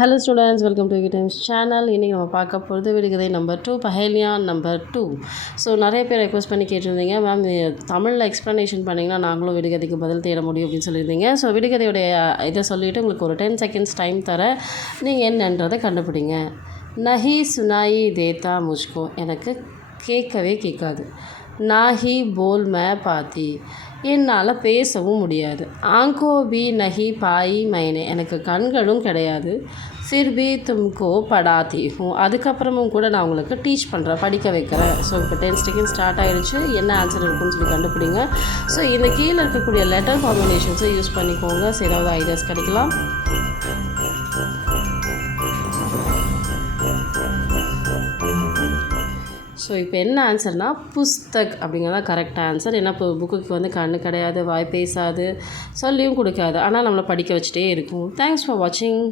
Hello students, welcome to times channel. இன்றைக்கி நம்ம பார்க்க போகிறது விடுகதை நம்பர் 2, பஹேலியா நம்பர் 2. ஸோ நிறைய பேர் ரெக்வஸ்ட் பண்ணி கேட்டிருந்தீங்க, மேம் தமிழில் எக்ஸ்ப்ளனேஷன் பண்ணிங்கன்னா நாங்களும் விடுகதைக்கு பதில் தேட முடியும் அப்படின்னு சொல்லியிருந்தீங்க. ஸோ விடுகதையுடைய இதை சொல்லிவிட்டு உங்களுக்கு ஒரு 10 செகண்ட்ஸ் டைம் தரேன். நீங்கள் என்னன்றதை கண்டுபிடிங்க. நஹி சுனாயி தேத்தா முஜ்கோ, எனக்கு கேட்கவே கேட்காது. நாஹி போல் மே பாத்தி, என்னால் பேசவும் முடியாது. ஆங்கோ பி நஹி பாயி மைனே, எனக்கு கண்களும் கிடையாது. ஃபிர் பி தும்கோ படாத்தி ஹூ, அதுக்கப்புறமும் கூட நான் உங்களுக்கு டீச் பண்ணுறேன், படிக்க வைக்கிறேன். ஸோ இப்போ 10 செகண்ட் ஸ்டார்ட் ஆகிடுச்சு. என்ன ஆன்சர் இருக்குன்னு சொல்லி கண்டுபிடிங்க. ஸோ இந்த கீழே இருக்கக்கூடிய லெட்டர் காம்பினேஷன்ஸை யூஸ் பண்ணிக்கோங்க. ஸோ ஏதாவது ஐடியாஸ் கிடைக்கலாம். ஸோ இப்போ என்ன ஆன்சர்னால் புஸ்தக் அப்படிங்கிறதா கரெக்ட் ஆன்சர். ஏன்னா இப்போ புக்குக்கு வந்து கண்ணு கிடையாது, வாய் பேசாது, சொல்லியும் கொடுக்காது, ஆனால் நம்மளை படிக்க வச்சுட்டே இருக்கும். தேங்க்ஸ் ஃபார் வாட்சிங்.